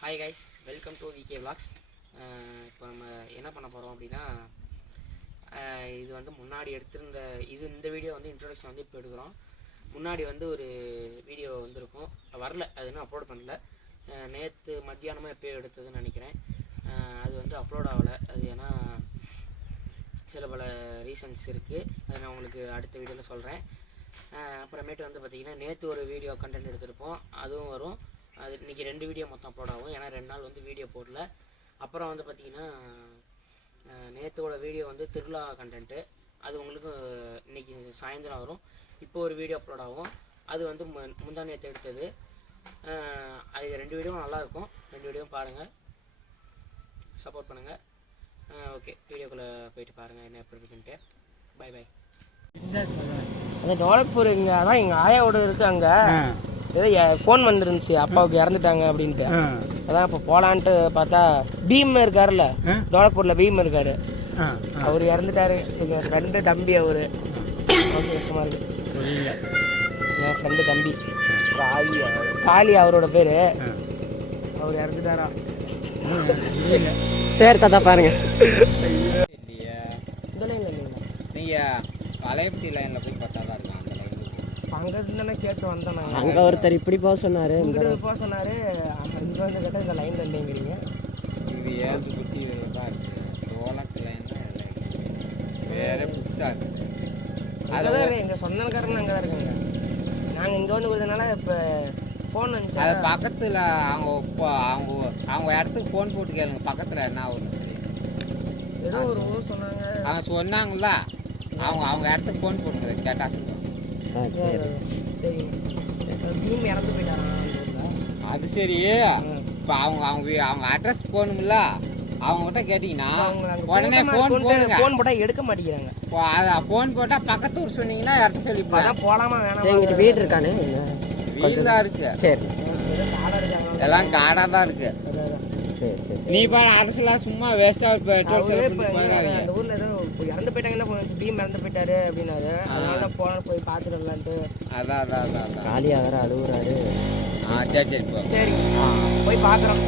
Hi guys, welcome to VK vlogs. இப்போ நம்ம என்ன பண்ண போகிறோம் அப்படின்னா, இது வந்து முன்னாடி எடுத்திருந்த இந்த வீடியோ வந்து இன்ட்ரோடக்ஷன் வந்து இப்போ எடுக்கிறோம். முன்னாடி வந்து ஒரு வீடியோ வந்துருக்கும், வரல, அது இன்னும் அப்லோட் பண்ணல. நேற்று மத்தியானமாக எப்போயோ எடுத்ததுன்னு நினைக்கிறேன். அது வந்து அப்லோட் ஆகலை. அது ஏன்னா சில பல ரீசன்ஸ் இருக்குது. அதை நான் உங்களுக்கு அடுத்த வீடியோவில் சொல்கிறேன். அப்புறமேட்டு வந்து பார்த்திங்கன்னா, நேற்று ஒரு வீடியோ கண்டென்ட் எடுத்திருப்போம், அதுவும் வரும். அது இன்றைக்கி 2 வீடியோ மொத்தம் அப்லோட் ஆகும், ஏன்னா 2 நாள் வந்து வீடியோ போடல. அப்புறம் வந்து பார்த்திங்கன்னா, நேற்றோட வீடியோ வந்து திருவிழா கண்டென்ட்டு, அது உங்களுக்கு இன்றைக்கி சாயந்தரம் வரும். இப்போ ஒரு வீடியோ அப்லோட் ஆகும், அது வந்து முந்தா நேற்று எடுத்தது. அது 2 வீடியோவும் நல்லாயிருக்கும். 2 வீடியோவும் பாருங்கள், சப்போர்ட் பண்ணுங்கள். ஓகே, வீடியோக்குள்ளே போயிட்டு பாருங்கள் என்ன எப்படி இருக்குன்ட்டு. Bye bye. அந்த டோலக்பூர் இங்கே அதான் எங்கள் ஆயாவோட இருக்குது. அங்கே ஏதோ ஃபோன் வந்துருந்துச்சு, அப்பாவுக்கு இறந்துட்டாங்க அப்படின்ட்டு. அதான் இப்போ போகலான்ட்டு பார்த்தா பீம் இருக்காருல்ல, டோலக்பூரில் பீம் இருக்காரு, அவர் இறந்துட்டாரு. எங்கள் ஃப்ரெண்டு தம்பி, அவர் ரொம்ப கஷ்டமாக இருக்குது. என் ஃப்ரெண்டு தம்பி காளி அவரோட பேர். அவர் இறந்துட்டாரா? சரி தாத்தா பாருங்க. நீங்கள் பழையப்பட்டி லைனில் போய் பார்த்தா தான் இருக்கலாம். அங்கே இருந்தானே கேட்டு வந்தேன். அங்கே ஒருத்தர் இப்படி போக சொன்னார், இங்கிட்டு போக சொன்னார். இங்கே வந்து கேட்டால் இந்த லைனில் இல்லைங்கிறீங்க. இது ஏசு குட்டி தான் இருக்குது, டோலக் லைன் தான் வேறு புதுசாக இருக்குது. அதான் எங்கள் சொந்தக்காரங்க அங்கே தான் இருக்காங்க. நாங்கள் இங்கே வந்து கொடுத்தனால இப்போ ஃபோன் வந்துச்சு. அது பக்கத்தில் அவங்க இடத்துக்கு ஃபோன் போட்டு கேளுங்க, பக்கத்தில் என்ன ஒன்று ஏதோ ஒரு ஊர் சொன்னாங்க. அவங்க சொன்னாங்களா, அவங்க இடத்துக்கு ஃபோன் போட்டு கேட்டா சொல்லுவாங்க. சரி, பீம் இறந்து போயிட்டாராம். அது சரி. இப்போ அவங்க அட்ரஸ் போகணும்ல, அவங்ககிட்ட கேட்டிங்கன்னா உடனே ஃபோன் போட்டால் எடுக்க மாட்டேங்கிறாங்க. ஃபோன் போட்டால் பக்கத்து ஊர் சொன்னீங்கன்னா இடத்த சொல்லிப்போம். போகலாமா வேணாம்? எங்கிட்ட வீடு இருக்கானே, வீடு தான் இருக்கு. சரி, எல்லாம் காடாக தான் இருக்கு. சரி சரி. நீ பாரு, அரசுலாம் சும்மா வேஸ்ட்டாக பெட்ரோல் செலவு பண்ணி போயிடாதீங்க. அந்த ஊரில் ஏதோ இறந்து போயிட்டாங்கன்னா போச்சு, பீம் இறந்து போயிட்டாரு அப்படின்னாரு. அதனால தான் போய் பார்த்துட்டு வரலான்ட்டு. அதான் காலியாக வேற அழுகுறாரு. சரி சரி, போய் பார்க்குறோம்.